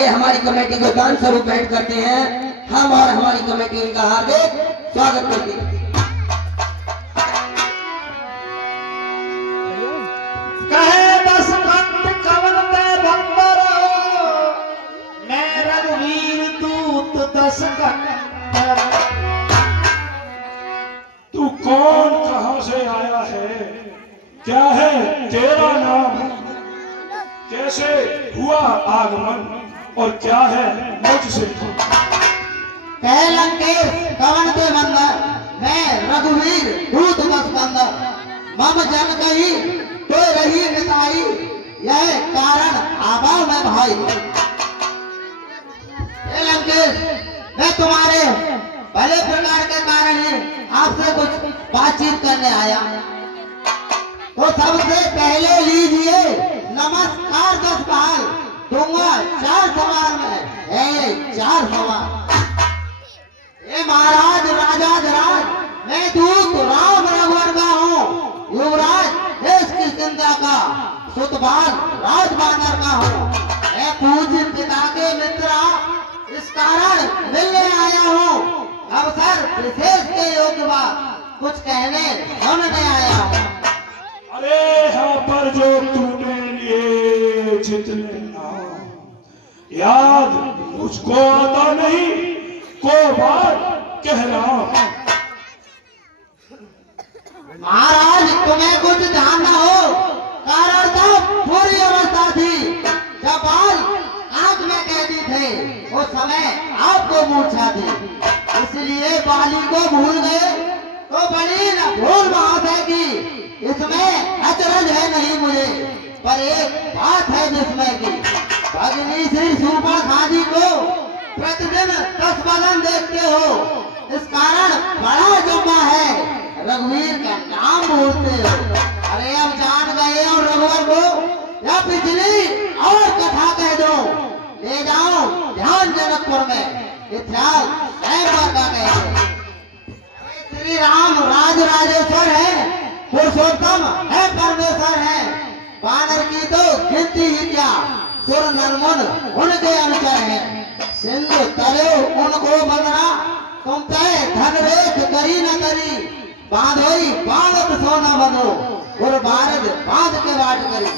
आइए हमारी कमेटी को दान स्वरूप भेंट करते हैं। हम और हमारी कमेटी उनका हार्दिक स्वागत करती है। तू कौन, कहां से आया है, क्या है तेरा नाम, कैसे हुआ आगमन और क्या है मुझसे? कवन के मंदर मैं रघुवीर दूत बंदर मम जन कही तो रही मिताई यह कारण आवा में भाई। मैं तुम्हारे भले प्रकार के कारण ही आपसे कुछ बातचीत करने आया। तो सबसे पहले लीजिए नमस्कार 10 बार दूंगा 4 सवाल में है 4 सवाल। ये महाराज राजा धराज मैं दूत राम रघुवर का हूँ। युवराज देश की चिंता का सुतबाल राजबानर का हूँ। मैं पूज्य पिता के मित्रा इस कारण मिलने आया हूँ। अवसर विशेष के योग्य बात कुछ कहने सुनने आया हूँ। अरे यहाँ पर जो तूने लिए जितने नाम याद मुझको आता नहीं, को बार कह रहा हूं। महाराज तुम्हें कुछ ध्यान न हो, कारण तब पूरी अवस्था थी जब बाल आंख में कहती थे उस समय आपको मूर्छा थी, इसलिए बाली को भूल गए। तो बड़ी न भूल महाशय की इसमें अचरज है नहीं मुझे, पर एक बात है जिसमें की भगनी श्री सूर्पणखा जी को प्रतिदिन 10 बदन देखते हो, इस कारण बड़ा जमा है रघुवीर का नाम बोलते हो। अरे अब जान गए और रघुवर को या पिछली और कथा कह दो, ले जाओ ध्यान जनकपुर में इतिहास का कहते। श्री राम राज राजेश्वर है, पुरुषोत्तम है, परमेश्वर है। बानर की तो गिनती ही क्या, सुर नरमुन उनके अनुचर है। सिंधु तरे उनको बंदना तुम तय धन रेख करी न करी, बांधोई बांधत सोना बनो और भारत बांध के बाट करी।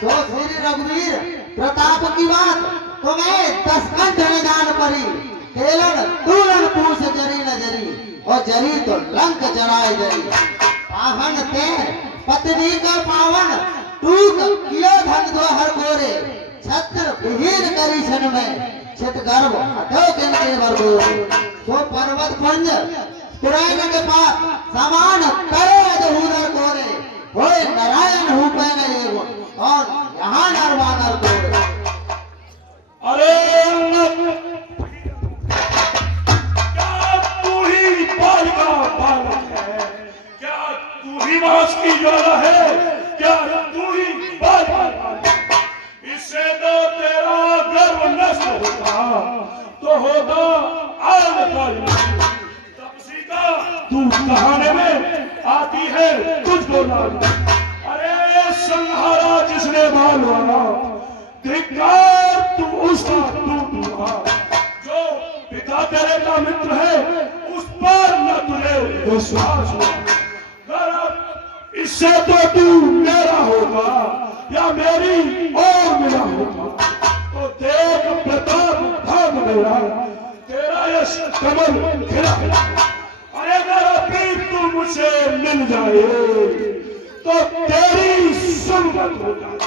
तो श्री रघुवीर प्रताप की बात तुम्हें 10 कंठ निदान परी, केलन तूलन पूछ जरी न जरी और जरी तो लंक जराए जरी। पावन ते पत्नी का पावन टूक कियो धन दो हर गोरे, छत्र विहीन करी सन में चित गर्भ हटो किनके वर्गोरे। तो पर्वत पुंज पुराण के पास समान करे अधूर गोरे, होए नारायण हूँ पहने एगो और यहाँ नरवानर गोरे। अरे क्या तू ही बाल का बालक है, क्या तू ही मांस की ज्वाला है, क्या तू ही बाल का बालक? इससे तो तेरा गर्व नष्ट होता तो होता आग का तब सीता तू कहाने में आती है तुझको लाल। अरे संहारा जिसने बाल वाला, धिक्कार तू उसका तू जो पिता तेरे का मित्र है उस पर न तुझे विश्वास हो। इससे तो तू मेरा होगा या मेरी और मेरा होगा, तो देख प्रताप भाग मेरा, तेरा यश कमल खिला। अरे मेरा पीर तू मुझसे मिल जाए तो तेरी सुनबत हो जाए।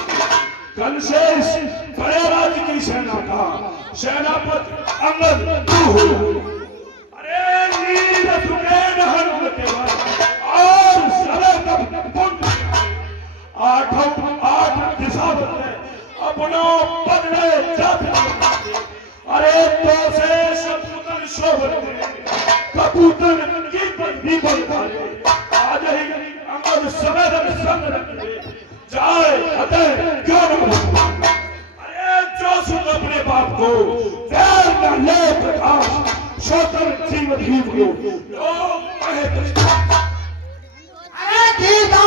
कल से इस बड़े राज्य की सेना का सेनापति अंगद तू हो। अरे नील सुखेन हनुमत और सदा तक पुण्य 8 दिशा बदले अपना बदले जाते। अरे तो से शत्रुघ्न शोभते कबूतर की बंदी बनते, आज ही अंगद सवेद संग रखते जाए अतः क्यों न। अरे जो सुन अपने बाप को पैर न ले प्रकाश, स्वतंत्र जीवन ही लोग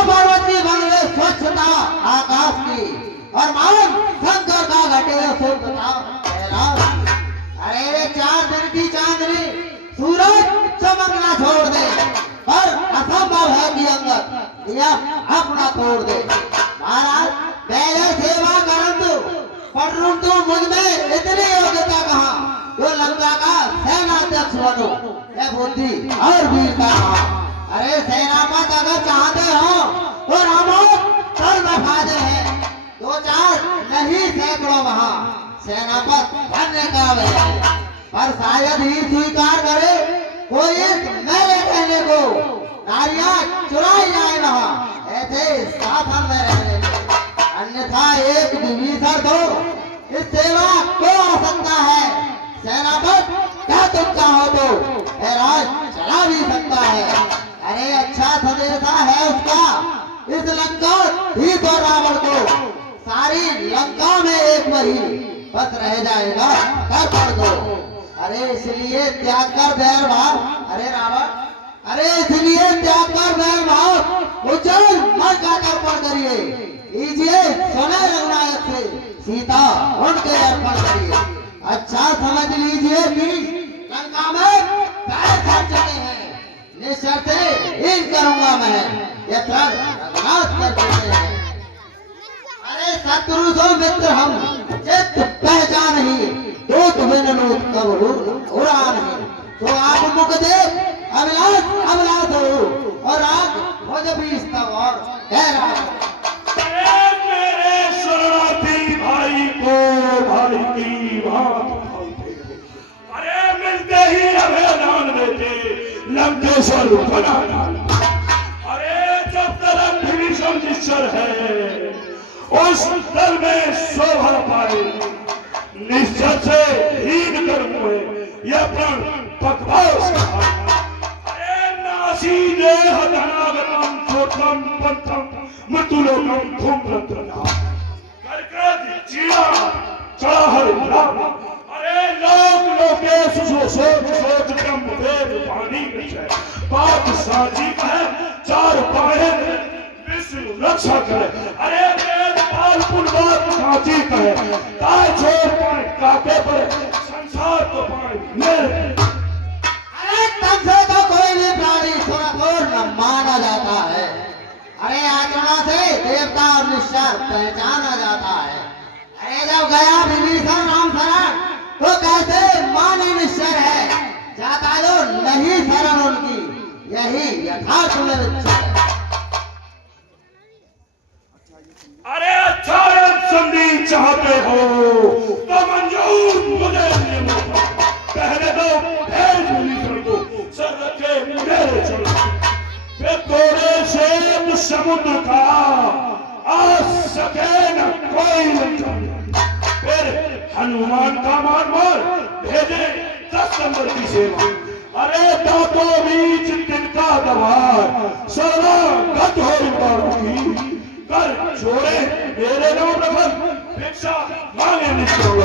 पार्वती बन गए स्वच्छता आकाश की और मान शंकर का घटे शुद्धता। नियम अपना तोड़ दे। महाराज पहले सेवा करंतु परंतु मुझ में इतनी योग्यता कहाँ जो लंका का सेनाध्यक्ष बनो, यह बुद्धि और वीरता कहाँ। अरे सेनापति अगर चाहते हो तो रामो कर फायदे हैं, दो चार नहीं सैकड़ों वहां सेनापति बनने का है, पर शायद ही स्वीकार करे कोई मेरे कहने को नारियां चुराई जाए वहां ऐसे साधन में रहने में, अन्यथा एक विभीषण दो इस सेवा को आ सकता है। सेनापति क्या तुम चाहो तो राज चला भी सकता है। अरे अच्छा संदेशा है उसका, इस लंका ही तो रावण को सारी लंका में एक वही बस रह जाएगा कर पड़ दो। अरे इसलिए त्याग कर बैर भाव, अरे रावण अरे इसलिए त्याग कर बैर भाव उज्जैन मन का तर्पण करिए, लीजिए सोने रघुनायक से सीता उनके अर्पण करिए। अच्छा समझ लीजिए कि लंका में पैर खा चुके हैं, निश्चय इन करूंगा मैं, ये प्रण रघुनाथ कर चुके हैं। अरे शत्रु दो मित्र हम चित्त पहचान ही, दूत बिन लूट कब उड़ा नहीं, तो आप मुख देख अभिलाष अभिलाष हो और राग हो जब तब और कह रहा मेरे शरणार्थी भाई को भाई की बात, अरे मिलते ही अभेदान देते लंकेश्वर बना डाला। अरे जब तक विभीषण निश्चर है उस दल में शोभा पाए, निश्चर से हीन कर्म हुए यह प्रण पकवास कहा। अरे नासी देह धनागतम छोटम पंथम मृत्युलोकम धूम्रत्रना कर्कट चीड़ा चढ़ा हर राम। अरे लोक लोकेश सोच सोच क्रम वेद पानी विषय बात साझी है चार पाए विष्णु रक्षा करे। अरे वेद पाल पुलवार साझी कहे ताय छोड़ पाए काके पर संसार को पाए मेरे। अरे तब से तो कोई भी प्राणी सुरपुर न माना जाता है, अरे आचरण से देवता और निश्चर पहचाना जाता है। अरे जब गया विभीषण राम शरण तो कैसे माने निश्चर है, जाता जो नहीं शरण उनकी यही यथार्थ में विचार है। अरे अच्छा संधि चाहते हो तो मंजूर मुझे पहले तो भेज विभीषण को सर रखे मेरे चलो, फिर तोड़े से समुद्र का आ सके न कोई लंका, फिर हनुमान का मार भेजे 10 नंबर की सेवा। अरे दांतों बीच तिनका दबार सदा गत हो की कर छोड़े मेरे नाम रखन भिक्षा मांगे निश्चय।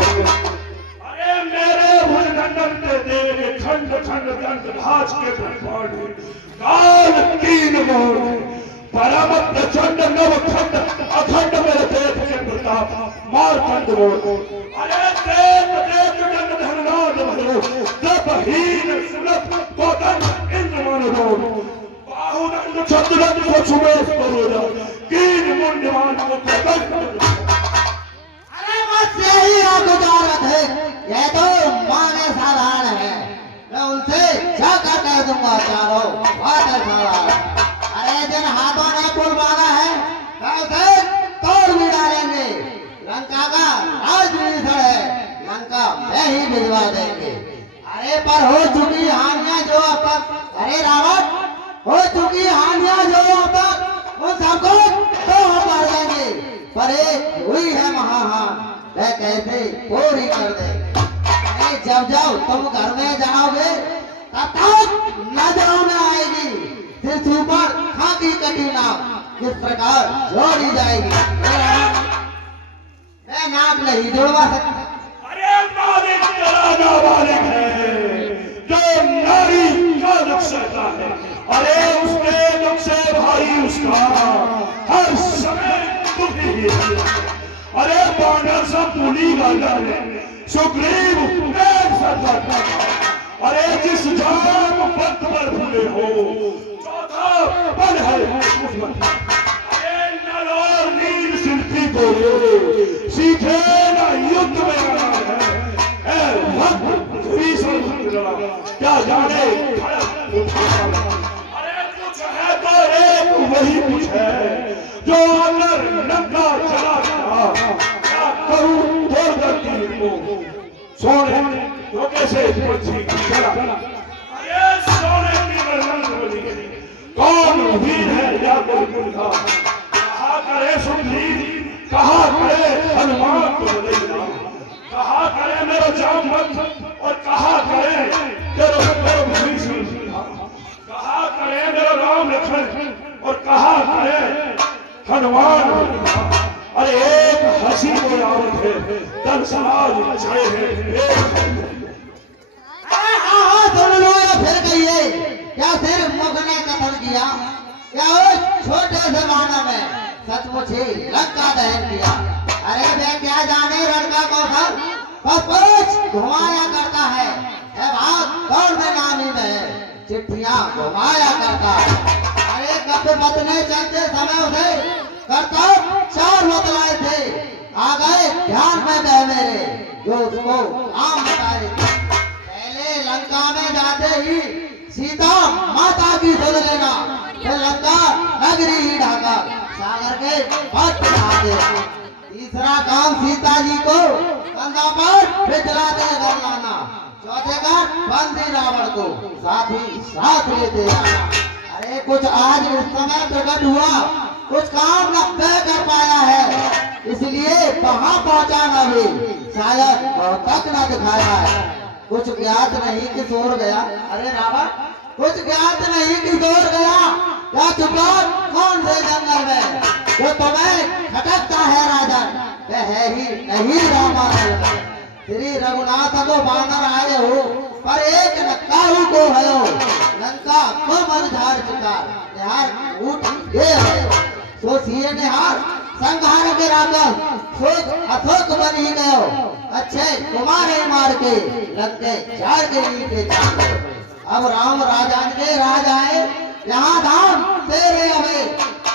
अरे मेरे भुजगंडन के देवे खंड खंड दंड भाज के परिपाटी काल तीन मोड़ परम प्रचंड नव खंड अखंड मेरे देव के प्रताप मार खंड मोड़। अरे देव देव दंड धननाद भरो जब हीन सुनत तो दंड इंद्र मान रोड बाहुदंड छत्रदंड को सुमेश करो जा कीन मुंडवान को दंड। अरे बस यही औपचारिक है, यह तो मांगे साधारण है, मैं उनसे जाकर कह दूंगा चारों बात साधारण। अरे जिन हाथों ने पुल मांगा है कैसे तोड़ भी डालेंगे, लंका का राज विभीषण है, लंका में ही भिजवा देंगे। अरे पर हो चुकी हानियां जो अब तक, अरे रावण हो चुकी हानियां जो अब तक उन सबको तो हम मार देंगे, पर एक हुई है महाहान वह कैसे पूरी कर देंगे। अरे जब जब तुम घर में जाओगे तब तक नजरों में आएगी सिर ऊपर खाकी कटी नाक किस प्रकार जोड़ी जाएगी, मैं नाक नहीं जोड़वा सकता। अरे मालिक तेरा नाबालिग है जो नारी का दुख सहता है, अरे उसके दुख से भाई उसका हर समय दुखी है। अरे बानर सब पुली गाला है सुग्रीव पैर सरता, अरे जिस जाम पंथ पर भूले हो चौथा बल है सीखे रे, सीखे ना युद्ध में लड़ा है भक्त भीषण भक्त लड़ा, क्या जाने अरे कुछ है तो एक वही कुछ है जो अंदर नंगा चला गया, क्या करूं तोड़ करती को सोने तो कैसे पक्षी चला, अरे सोने की रंग बनी कौन वीर है या कोई मूर्खा, कहा करे सुधीर, कहा करे हनुमान को बदलना, कहा करे मेरा जामवंत और कहा करे तेरा भीषण, कहा करे मेरा राम लक्ष्मण और कहा करे हनुमान, अरे एक हंसी को आवत है तन समाज छाए है। सुन लो या फिर कहिए क्या सिर्फ मुख ने कथन किया, क्या उस छोटे से मानव में सचमुच ही लंका दहन किया। अरे वे क्या जाने लड़का कौशल बस घुमाया करता है, भाग दौड़ में नामी में चिट्ठियां घुमाया करता है। अरे कब बदने चलते समय उसे करता चार बतलाए थे, आ गए ध्यान में गए मेरे जो उसको आम बताए थे। पहले लंका में जाते ही सीता माता की सुन लेना, फिर लंका नगरी ही ढाका सागर के पट दे। तीसरा काम सीता जी को कंधा पर फिजलाते घर लाना, चौथे का बंदी रावण को साथ ही साथ लेते आना। अरे कुछ आज इस समय प्रकट हुआ, कुछ काम न तय कर पाया है, इसलिए वहां पहुंचा न भी शायद बहुत तक न दिखाया है। कुछ ज्ञात नहीं कि सोर गया, अरे रावण कुछ ज्ञात नहीं कि सोर गया, क्या छुपा कौन से जंगल में जो तुम्हें खटकता है राजन, वह है ही नहीं रामायण। श्री रघुनाथ को बानर आए हो, पर एक नक्काहू को है लंका को मझार चुका, निहार उठ गए सो सिए निहार संहार के रागर सोच अथोक बनी गयो, अच्छे कुमारे मार के लंके झाड़ के नीचे जाए। अब राम राजान के राज आए, यहाँ धाम तेरे अबे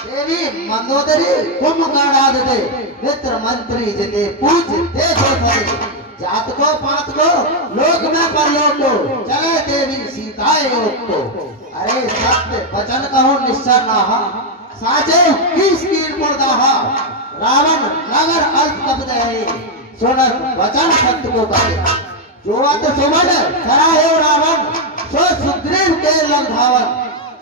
देवी मंदोदरी कुंभकर्ण दे, मित्र मंत्री जिते पूछ देखो सरे, जात को पात को लोक में परलोक को चले देवी सीताए को। अरे सत्य वचन कहो निश्चर नाहा, साचे किस कीर मुर्दाहा, रावण नगर अल्प कब्द है, सुनत वचन सत्य को कहे। जो अत सुमन सराहे रावण, सो सुग्रीव के लग धावन,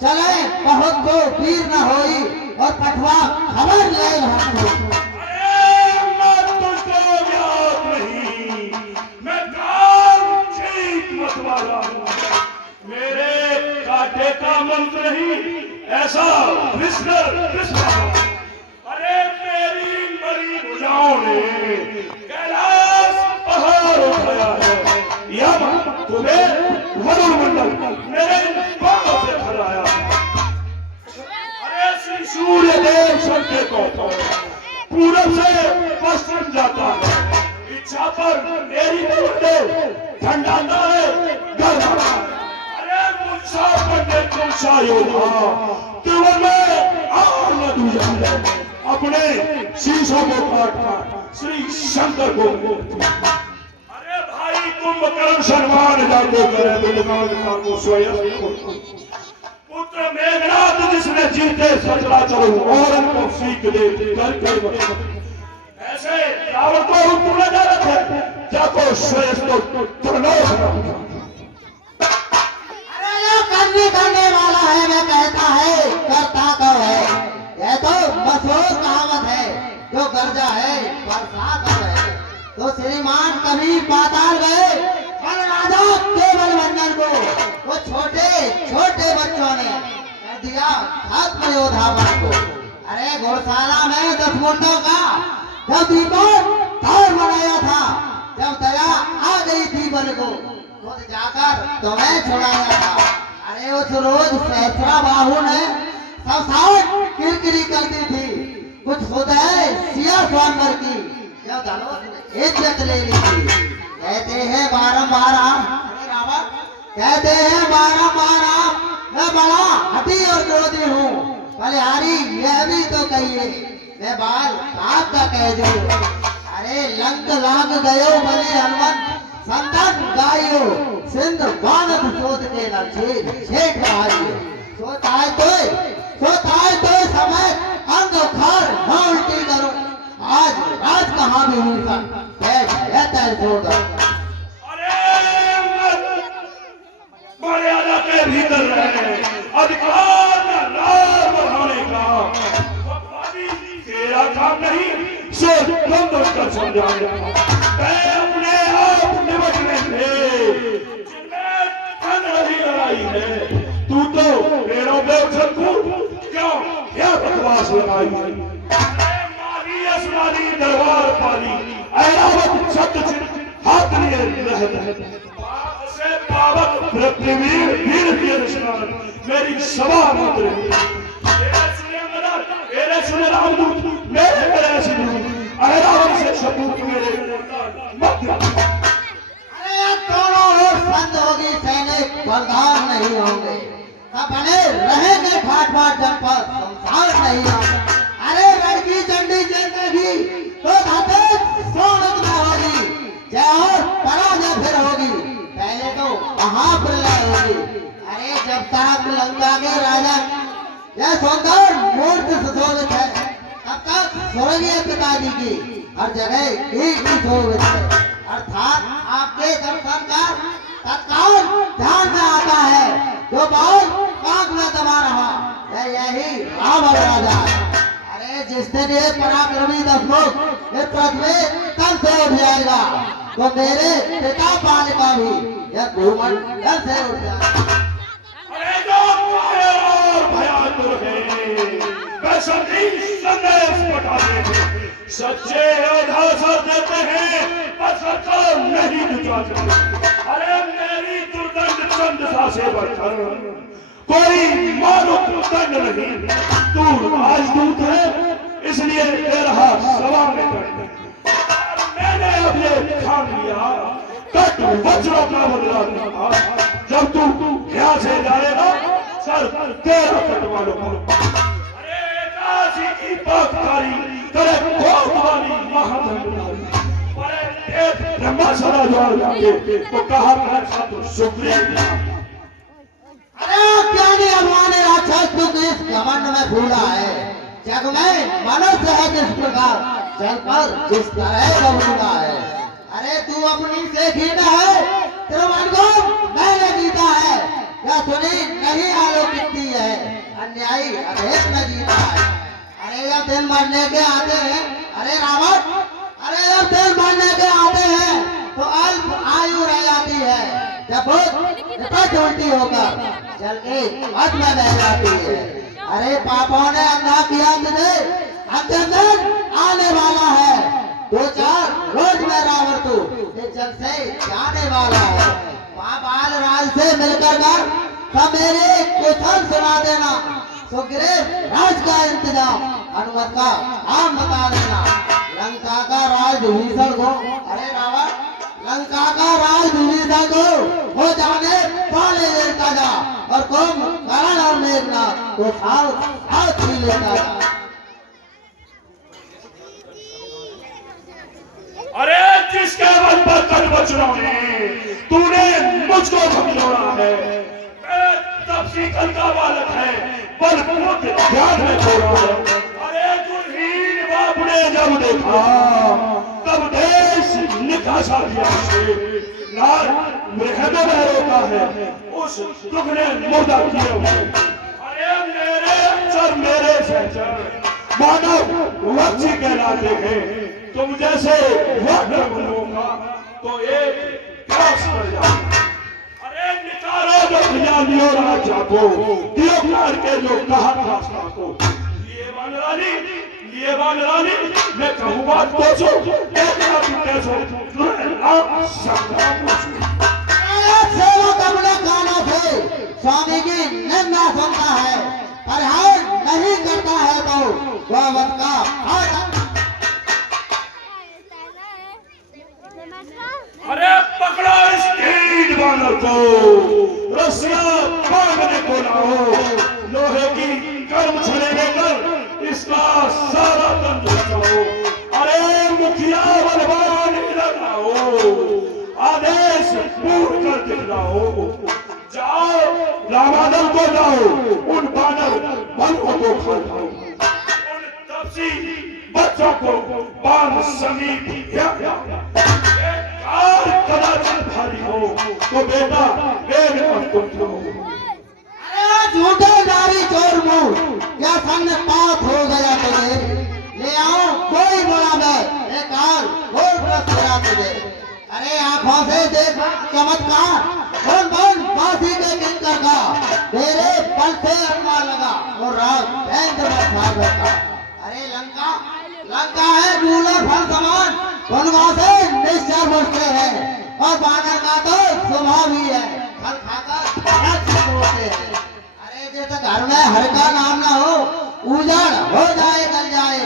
चले बहुत को वीर न होई, और पठवा खबर ले हमको। अरे मत तुझको याद नहीं, मैं काम ठीक मत वाला हूँ, मेरे काटे का मंत्र नहीं ऐसा अरे मेरी मरी भुजाओं ने कैलाश पहाड़ उठाया है, यम तुम्हें वरुण मंडल मेरे बाहों से खिलाया। अरे श्री सूर्य देव सबके को पूरब से पश्चिम जाता है, इच्छा पर मेरी ठंडाता है घर जाता है। केवल मैं और न दूजा अपने शीशों को काट काट श्री शंकर को। अरे भाई कुंभकर्ण सम्मान जाको करे को स्वयं पुत्र मेघनाथ जिसने जीते सचला चलो और उनको सीख दे कर ऐसे रावण को हुक्म लगा रखे जाको स्वयं तो तुरंत करने वाला है, मैं कहता है करता कब है, यह तो मशहूर कहावत है, जो गर्जा है वर्षा कब है। तो श्रीमान कभी पाताल गए पर राजा केवल मंजन को वो छोटे छोटे बच्चों ने कर दिया खत्म योद्धा को। अरे घोड़शाला में 10 मुंडों का जब दीपक दौड़ बनाया था, जब दया आ गई थी बल को खुद जाकर तुम्हें छुड़ाया था। अरे उस रोज सहस्रा बाहु ने सब साथ किरकिरी करती थी, कुछ खुद है सिया स्वामर की जब धनुष ने इज्जत ले ली थी। कहते हैं बारंबार रावण कहते हैं बारंबार मैं बड़ा हठी और क्रोधी हूँ, बलिहारी यह भी तो कहिए मैं बाल आपका कह दूं। अरे लंक लाग गयो बने हनुमंत संतन गायो सिंध बानत सोच के लक्षित छेठ आयो सोताय तो समय अंग खार न उल्टी करो आज राज कहाँ भी हुई बैठ रहता है छोड़ मर्यादा के भीतर रहे अधिकार न लाभ बढ़ाने का तेरा काम नहीं सोच बंद कर समझाया मैं अपने आप निपटने थे जिनमें तन नहीं लड़ाई है तू तो पेड़ों पे उछल कूद क्यों क्या बकवास लगाई है माली असमानी दरबार पाली ऐरावत शब्द हाथ लिए रहते पावक पृथ्वीवीर वीर वीर स्नान मेरी सभा मंत्र मेरे सुने रामदूत मेरे मेरे सिद्धूत ऐरावत से शत्रुत मेरे मध्य अरे दोनों ओर संग होगी सैनिक बलदार नहीं होंगे सब बने रहेंगे ठाट ठाट जनपद संसार नहीं होंगे अरे लड़की चंडी जैसे तो धाते सोनत में होगी जय और पराजय फिर होगी पहले तो महाप्रलय होगी अरे जब तक लंका के राजा यह सुंदर मूर्ति सुशोभित है तब तक स्वर्गीय पिताजी की हर जगह ही सुशोभित है अर्थात आपके दर्शन का तत्काल ध्यान में आता है जो बहुत कांख में दबा रहा यही रावण राजा अरे जिस दिन ये पराक्रमी 10 लोग इस पृथ्वी तल से उठ जाएगा तो मेरे पिता पाल का भी यह भूमंडल से उठ जाएगा अरे जो और भयातुर है वैसा नहीं संदेश पठाते हैं सच्चे उदासर देते हैं पर सच्चा नहीं बुझाते अरे मेरी दुर्दंड चंद्रसा से बढ़कर कोई मारुत दंड नहीं तू राजदूत है इसलिए तेरा सभा में मैंने अब ये ठान लिया कट वज्रों का बदला था जब तू यहाँ से जाएगा सर तेरा कटवा लूंगा अरे काशी की पगधारी तेरे कोट वाली महाधनधारी ब्रह्मा सदा जाओगे तो कहा कर सब शुक्रिया अरे क्या नहीं अभिमानी राक्षस तू किस घमंड में फूला है जग में मनुष्य है जिस प्रकार जल पर जिस तरह बबूला है अरे तू अपनी से घीना है तेरा मन को मैंने जीता है क्या सुनी नहीं आलोकित है अन्यायी अधेश में जीता है अरे जब दिन मरने के आते हैं अरे रावण अरे जब दिन मरने के आते हैं तो अल्प आयु रह जाती है जब बहुत उल्टी होकर जल के मत में बह जाती है अरे पापों ने अंधा किया तुझे अंतिम दिन आने वाला है 2-4 रोज में रावण तू इस जल से जाने वाला है बाल राज से मिलकर सब मेरे कुशल सुना देना सुग्रीव राज का इंतजाम हनुमत का नाम बता देना लंका का राज विभीषण को अरे रावण लंका का राज विभीषण को हो जाने पाले लेता जा और तुम करण और मेघनाथ को साथ ही लेता जा अरे जिसके मन पर कल बचनों ने तूने मुझको झकझोड़ा है मैं तब सीखल का बालक है बल बुद्ध ध्यान में छोड़ा है अरे दुर्हीन बाप ने जब देखा तब देश निकासा दिया से लाल मृहद में रोका है उस दुख ने मुर्दा किए हुए अरे मेरे अक्षर मेरे सहचर मानव वक्षी कहलाते हैं तुम जैसे लोगों का तो एक प्यास कर जाए अरे निकालो जो भैया लियो राजा को दियो प्यार के जो कहा रास्ता को ये वानरानी मैं कहूँ बात पूछो सेवक अपने कानों से स्वामी की निंदा सुनता है परिहार नहीं करता है तो गोवंश का अरे पकड़ो इस ढीठ वानर को रस्सियां बांधने को लाओ लोहे की गर्म छड़े लेकर इसका सारा दंड लगाओ। अरे मुखिया बलवान इधर आओ, आदेश पूर्ण कर दिखलाओ। जाओ रामादल को जाओ, उन बानर बलवों को खा जाओ, उन तपसी बच्चों को बांध समीप कदाचित भारी हो तो बेटा मेरे पर तुम जाओ। अरे झूठे नारी चोर मुंह, क्या संगपात हो गया तुझे? ले आओ कोई बड़ा मैं एक काल कोई व्रत करा तुझे। अरे आंखों से देख चमत्कार, कौन कौन फांसी के किंकर का तेरे बल से अनुमान लगा और राग भयंकर सागर का। अरे लंका लंका है डूलर फल समान, वनवा से निश्चर बसते हैं और बानर का तो स्वभाव ही है फल खाकर रक्त होते हैं। अरे जैसे घर में हर का नाम ना हो, उजाड़ हो जाए गल जाए,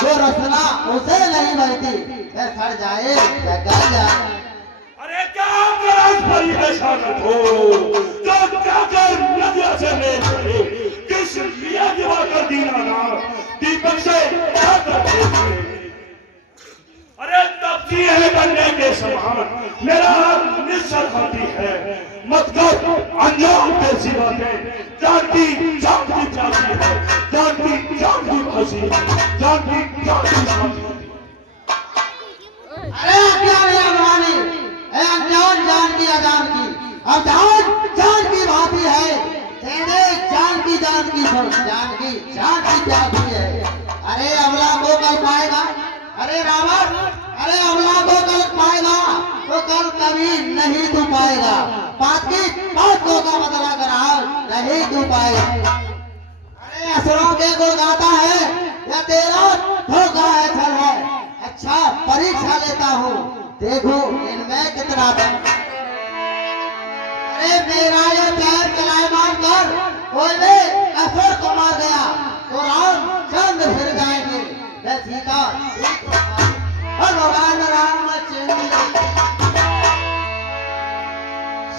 जो रसना उसे नहीं बहती वह सड़ जाए वह गल जाए। अरे क्या कर परिवेशागत हो, जो क्या कर नजर से ले चले, किस लिया दिवाकर दीनानाथ दीपक से क्या करते थे। अरे तपती है बनने के समान, मेरा निश्चल होती है मत कर अंजाम कैसी बातें। जानती जानती जाती है, जानती जानती फंसी, जानती जानती फंसी। अरे क्या भगवानी अनजान जान की अजान की, अब जान की भांति है तेरे जान की सुन, जान की जाती है। अरे अमला को कल पाएगा, अरे रावण अरे अमला को कल पाएगा तो कल कभी नहीं तू पाएगा। बात को का बदला करा नहीं तू पाएगा। अरे असुरों के गुण गाता है या तेरा धोखा है छल है। अच्छा परीक्षा लेता हूँ, देखो इनमें कितना दम। अरे मेरा ये पैर कलायमान कर कोई भी असुर को मार गया तो रामचंद्र फिर जाएंगे, मैं सीता और भगवान रामचंद्र।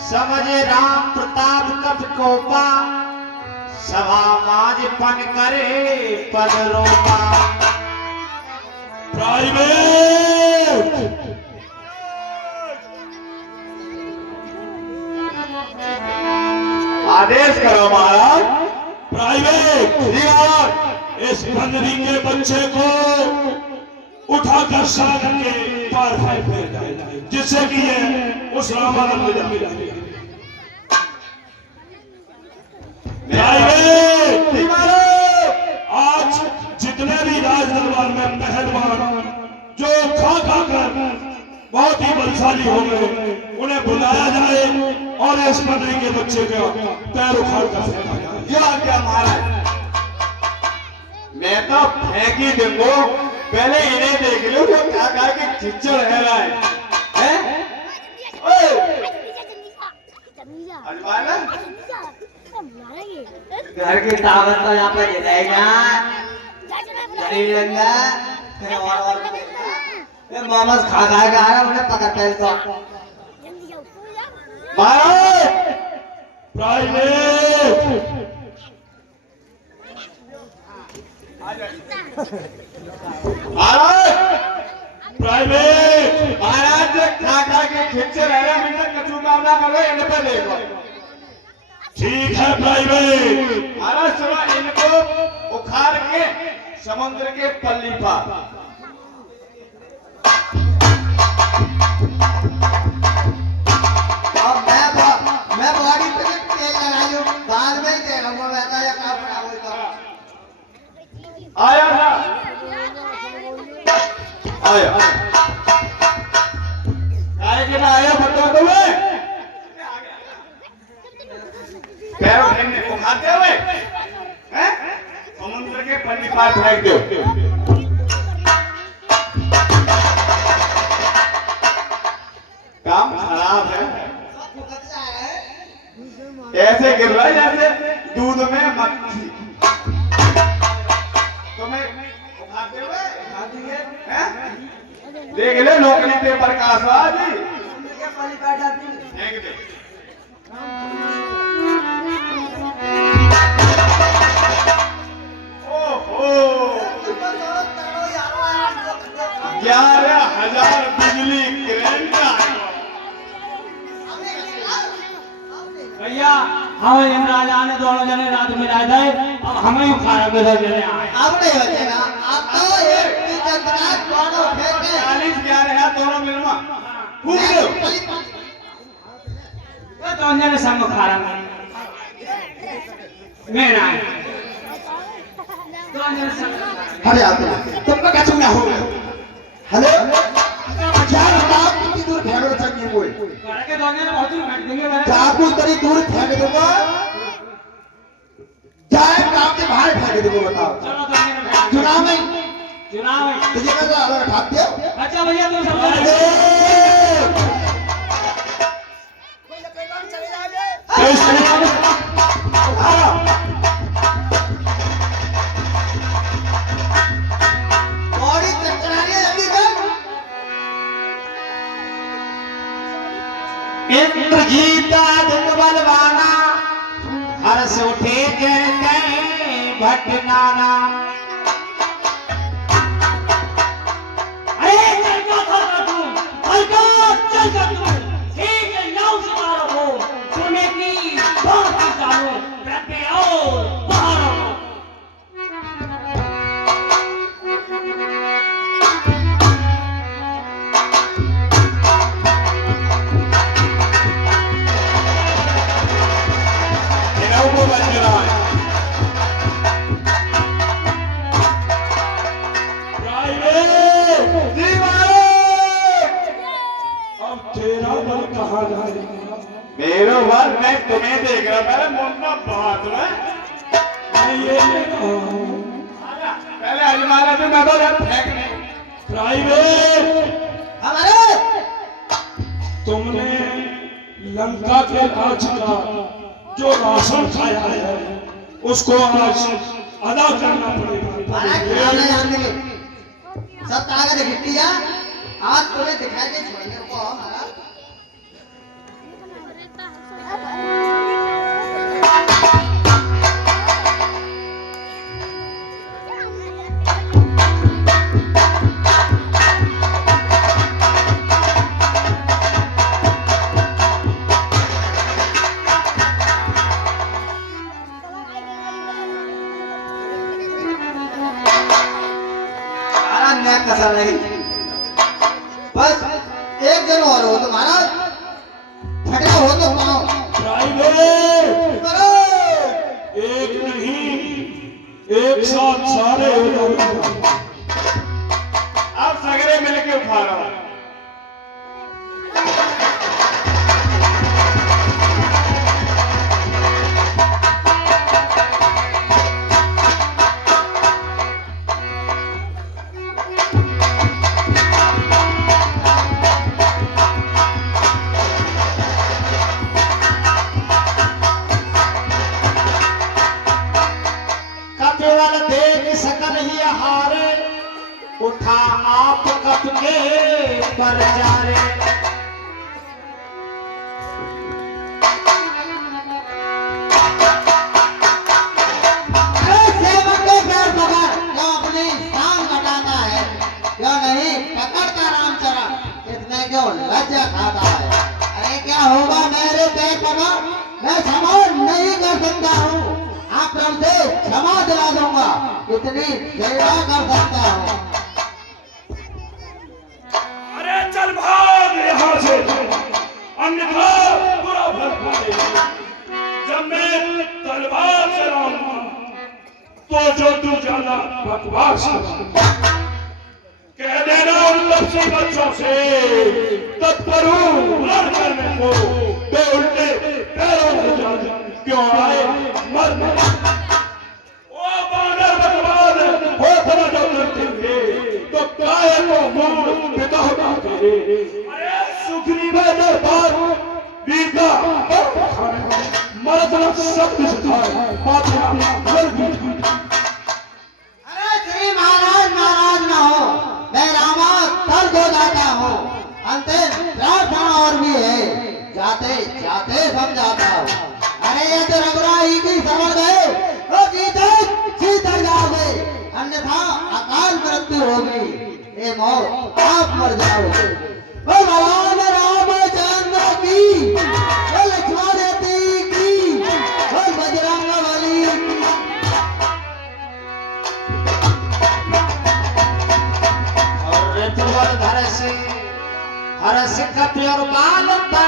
समझे राम प्रताप कप कोपा, सभा माज पन करे पद रोपा। प्राइवेट आदेश करो महाराज। प्राइवेट इस बंदरी के बच्चे को उठाकर सागर के पार फेंक दिया जाए, जिससे कि ये उस रामानंद में मिला। आज जितने भी राज दरबार में पहलवान जो खा कर बहुत ही बलशाली हो गए, उन्हें बुलाया जाए और इस बंदरी के बच्चे का पैर उखाड़ कर फेंका जाए। क्या क्या महाराज, मैं तो फेंक ही दूंगा, पहले इन्हें देख लो जो क्या कहा कि खिच्चड़ रह रहा है। घर की ताकत तो यहाँ पे दिखाएगा मोमोज खा के आ रहा उन्हें पकड़ते हैं तो महाराज प्राइवेट प्राइवेट महाराज खा के खिच्चड़ रह रहा है, कचू काम ना करो, इन पे देखो। ठीक है प्राइवेट। महाराज सुनो, इनको उखाड़ के समुद्र के पल्ली पर अब मैं बॉडी पे तेल लगाई हूँ, बाद में ही देखूंगा वैसा या क्या बना होगा। आया ना आया आया कि ना आया बता दो पैरों में उखाड़ते हुए हैं समुद्र के पन्नी पार फेंक दो। काम खराब है, ऐसे गिर रहा है जैसे दूध में मक्खी। तुम्हें उखाड़ते हुए देख ले नौकरी पेपर का आसाद फेंक दे। ओहो हम इन राजा ने दोनों जने रात मिलाए थे अब हमें ही खाना बेचा जने आए अब नहीं बचेगा, अब तो एक इज्जत का दोनों फेंके 40-11 है दोनों मिलवा खूब दो तो दोनों जने संग खाना मैं ना आए दोनों जने संग अरे आप तुमको क्या सुनना हो हेलो क्या बताओ कितनी दूर फेंक चाहिए कोई घर के दोनों जने बहुत दूर फेंक देंगे मैंने चाकू तरी दूर फेंक दूंगा जाए काम के बाहर फेंक दूंगा बताओ चलो दोनों जने फेंक चुनाव में तुझे मैं तो अलग ठाक दिया अच्छा भैया तुम सब बॉडी चकरानी है जल्दी कर। इंद्रजीता धन बलवाना हर्ष उठे जय भट नाना अरे चल का तू ठीक है नाव से मारो हो सोने की बहुत की चालो रहते आओ बाहर आओ मेरो बार मैं तुम्हें देख रहा पहले मुन्ना बात में पहले अजमाना तो मैं तो फेंकने हमारे तुमने लंका के राज का जो राशन खाया है उसको आज अदा करना पड़ेगा सब कागज गिट्टिया आज तुम्हें दिखाई दे छोड़ने को हमारा कसर नहीं बस एक जन और हो तुम्हारा फटे हो तो पाओ एक नहीं एक साथ सारे हो जाओ अब सगरे मिलके उठा रहा हूं केवल देख सकन ही हारे उठा आप कप के पर जा रे सेवक को पैर पकड़ जो अपनी शान घटाता है क्यों नहीं पकड़ता रामचरण इसमें क्यों लज्जा खाता है। अरे क्या होगा मेरे पैर पकड़ मैं क्षमा नहीं कर सकता हूँ आक्रम से क्षमा दिला दूंगा इतनी सेवा कर सकता हूँ। अरे चल भाग यहाँ से अन्यथा बुरा फल पड़ेगा जब मैं तलवार चलाऊंगा तो जो तू ज्यादा बकवास कह देना उन लफ्ज़ी बच्चों से तत्परू लड़ करने को वे उल्टे पैरों से जा क्यों आए मर वो बानर बकवाद हो समझो लड़केंगे तो काय को मोड़ पिता होगा तेरे अरे सुखनी में दरबार वीर का मर्द शब्द सिखाए माता लड़की अरे श्री महाराज नाराज न हो मैं रामा तर्क हो जाता हूँ अंतिम प्रार्थना और भी है जाते जाते समझाता हूँ। अरे ये तो रघुराई की समझ गए तो जीते जीते जाओगे अन्यथा अकाल मृत्यु होगी ये मौत आप मर जाओगे। भगवान रामचंद्र की लक्ष्मण की चुगल धर से हर सिख प्योर बाल